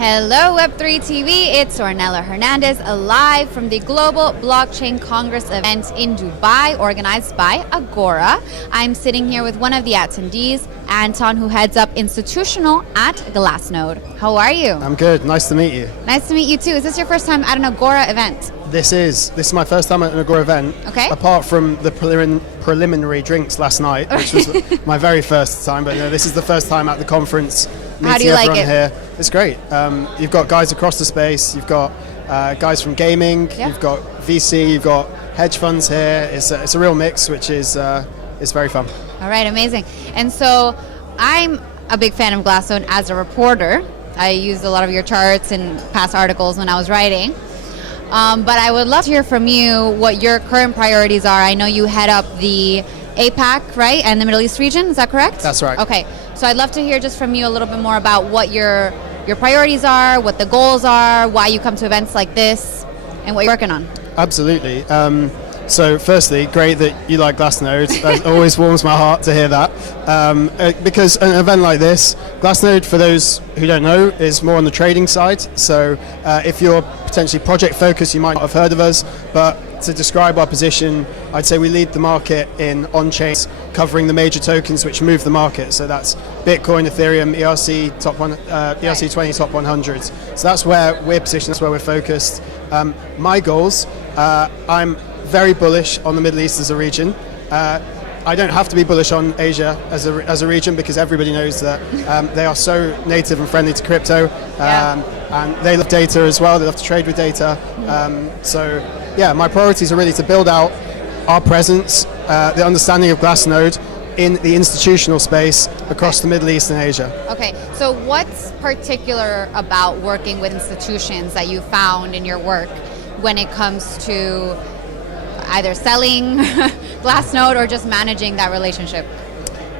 Hello Web3 TV, it's Ornella Hernandez live from the Global Blockchain Congress event in Dubai organized by Agora. I'm sitting here with one of the attendees, Anton, who heads up institutional at Glassnode. How are you? I'm good, nice to meet you. Nice to meet you too. Is this your first time at an Agora event? This is my first time at an Agora event. Okay. Apart from the preliminary drinks last night, which was my very first time, but this is the first time at the conference. How do you like it? Here. It's great. You've got guys across the space. You've got guys from gaming. Yeah. You've got VC. You've got hedge funds here. It's a real mix, which is very fun. All right, amazing. And so I'm a big fan of Glassnode as a reporter. I used a lot of your charts and past articles when I was writing. But I would love to hear from you what your current priorities are. I know you head up the APAC, right, and the Middle East region. Is that correct? That's right. Okay. So I'd love to hear just from you a little bit more about what your priorities are, what the goals are, why you come to events like this, and what you're working on. Absolutely. So firstly, great that you like Glassnode. That always warms my heart to hear that. Because an event like this, Glassnode, for those who don't know, is more on the trading side. So if you're potentially project focused, you might not have heard of us, but to describe our position, I'd say we lead the market in on-chains, covering the major tokens which move the market. So that's Bitcoin, Ethereum, ERC20 top 100. So that's where we're positioned, that's where we're focused. My goals, I'm very bullish on the Middle East as a region. I don't have to be bullish on Asia as a region because everybody knows that they are so native and friendly to crypto, and they love data as well. They love to trade with data. So yeah, my priorities are really to build out our presence, the understanding of Glassnode in the institutional space across the Middle East and Asia. Okay, so what's particular about working with institutions that you found in your work when it comes to either selling Glassnode or just managing that relationship?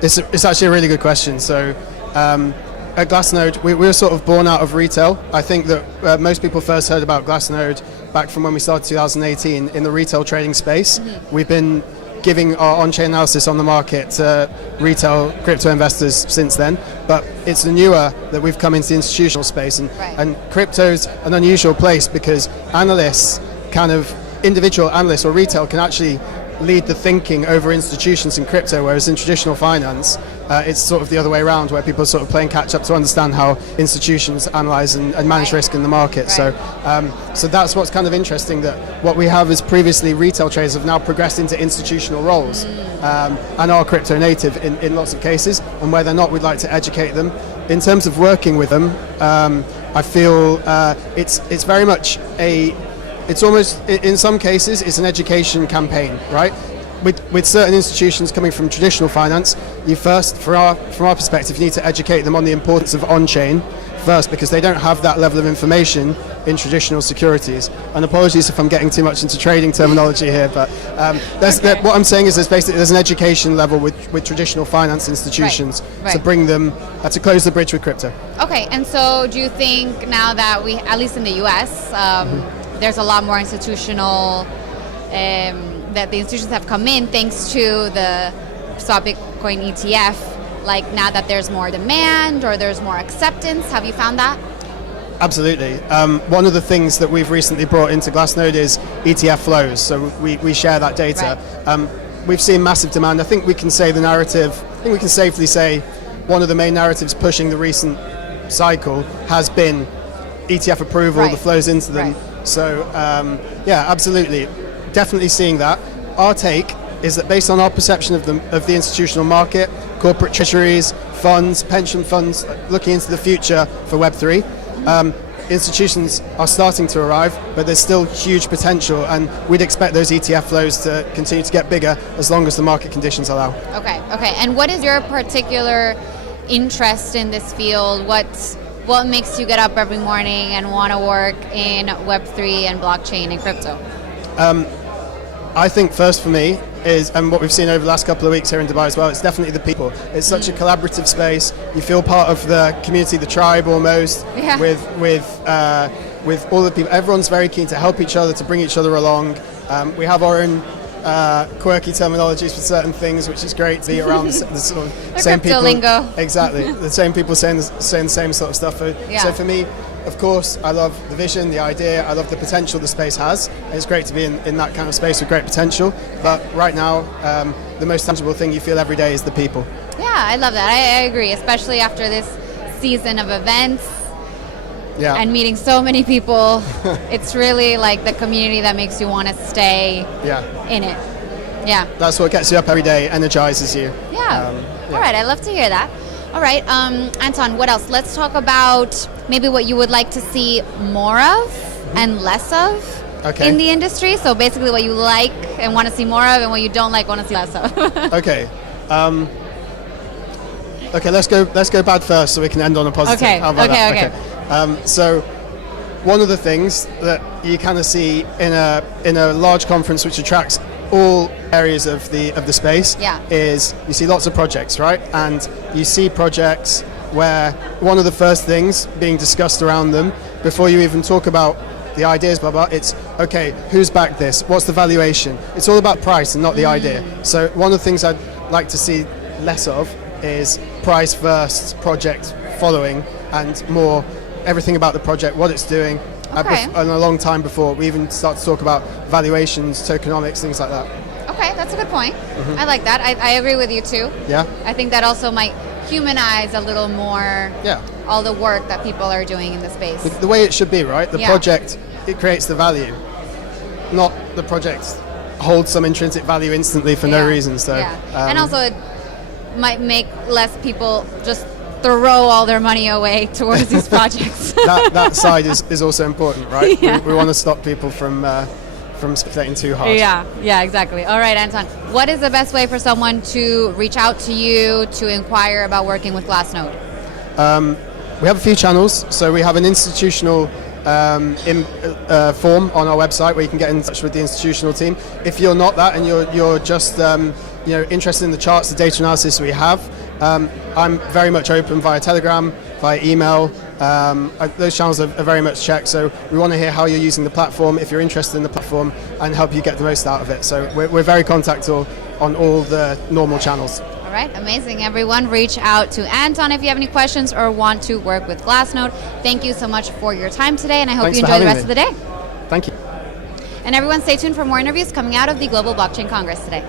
It's actually a really good question. So at Glassnode, we were sort of born out of retail. I think that most people first heard about Glassnode back from when we started 2018 in the retail trading space. Mm-hmm. We've been giving our on-chain analysis on the market to retail crypto investors since then, but it's newer that we've come into the institutional space, and crypto's an unusual place because analysts, kind of individual analysts or retail, can actually lead the thinking over institutions in crypto, whereas in traditional finance, it's sort of the other way around, where people are sort of playing catch up to understand how institutions analyze and manage risk in the market. Right. So that's what's kind of interesting, that what we have is previously retail traders have now progressed into institutional roles and are crypto native in lots of cases, and where they're not, we'd like to educate them. In terms of working with them, I feel it's very much it's almost, in some cases, it's an education campaign, right? With certain institutions coming from traditional finance, you first, from our perspective, you need to educate them on the importance of on-chain first, because they don't have that level of information in traditional securities. And apologies if I'm getting too much into trading terminology here, but what I'm saying is there's an education level with traditional finance institutions to bring them, to close the bridge with crypto. Okay, and so do you think now that we, at least in the US, there's a lot more institutional, that the institutions have come in thanks to the Stop Bitcoin ETF, like now that there's more demand or there's more acceptance? Have you found that? Absolutely. One of the things that we've recently brought into Glassnode is ETF flows, so we share that data. Right. We've seen massive demand. I think we can say we can safely say one of the main narratives pushing the recent cycle has been ETF approval, the flows into them. Right. So yeah, absolutely, definitely seeing that. Our take is that based on our perception of the institutional market, corporate treasuries, funds, pension funds, looking into the future for Web3, institutions are starting to arrive, but there's still huge potential, and we'd expect those ETF flows to continue to get bigger as long as the market conditions allow. Okay. And what is your particular interest in this field? What makes you get up every morning and want to work in Web3 and blockchain and crypto? I think first for me is, and what we've seen over the last couple of weeks here in Dubai as well, it's definitely the people. It's such a collaborative space. You feel part of the community, the tribe almost, with all the people. Everyone's very keen to help each other, to bring each other along. We have our own quirky terminologies for certain things, which is great to be around the sort of same people. Lingo. Exactly, the same people saying the same sort of stuff. So for me, of course, I love the vision, the idea, I love the potential the space has. It's great to be in that kind of space with great potential. But right now, the most tangible thing you feel every day is the people. Yeah, I love that. I agree, especially after this season of events. Yeah. And meeting so many people. It's really like the community that makes you want to stay in it. Yeah. That's what gets you up every day, energizes you. Yeah. All right, I love to hear that. All right, Anton, what else? Let's talk about maybe what you would like to see more of and less of in the industry. So basically what you like and want to see more of, and what you don't like, want to see less of. Okay. Okay, let's go bad first so we can end on a positive. Okay, How about that? Okay. So one of the things that you kind of see in a large conference which attracts all areas of the space is you see lots of projects, right? And you see projects where one of the first things being discussed around them before you even talk about the ideas, blah, blah, it's, okay, who's backed this? What's the valuation? It's all about price and not the idea. So one of the things I'd like to see less of is price first, project following, and more everything about the project, what it's doing, and a long time before we even start to talk about valuations, tokenomics, things like that. Okay, that's a good point. I like that. I agree with you too. Yeah. I think that also might humanize a little more all the work that people are doing in the space. The way it should be, right? The project, it creates the value, not the project holds some intrinsic value instantly for no reason. So, and also it might make less people just throw all their money away towards these projects. that side is also important, right? We want to stop people from speculating too hard. Yeah, exactly. All right, Anton, what is the best way for someone to reach out to you to inquire about working with Glassnode? We have a few channels. So we have an institutional form on our website where you can get in touch with the institutional team. If you're not that and you're just interested in the charts, the data analysis we have, I'm very much open via Telegram, via email. Those channels are very much checked, so we want to hear how you're using the platform, if you're interested in the platform, and help you get the most out of it. So we're very contactable on all the normal channels. All right, amazing, everyone. Reach out to Anton if you have any questions or want to work with Glassnode. Thank you so much for your time today, and I hope you enjoy the rest of the day. Thank you. And everyone, stay tuned for more interviews coming out of the Global Blockchain Congress today.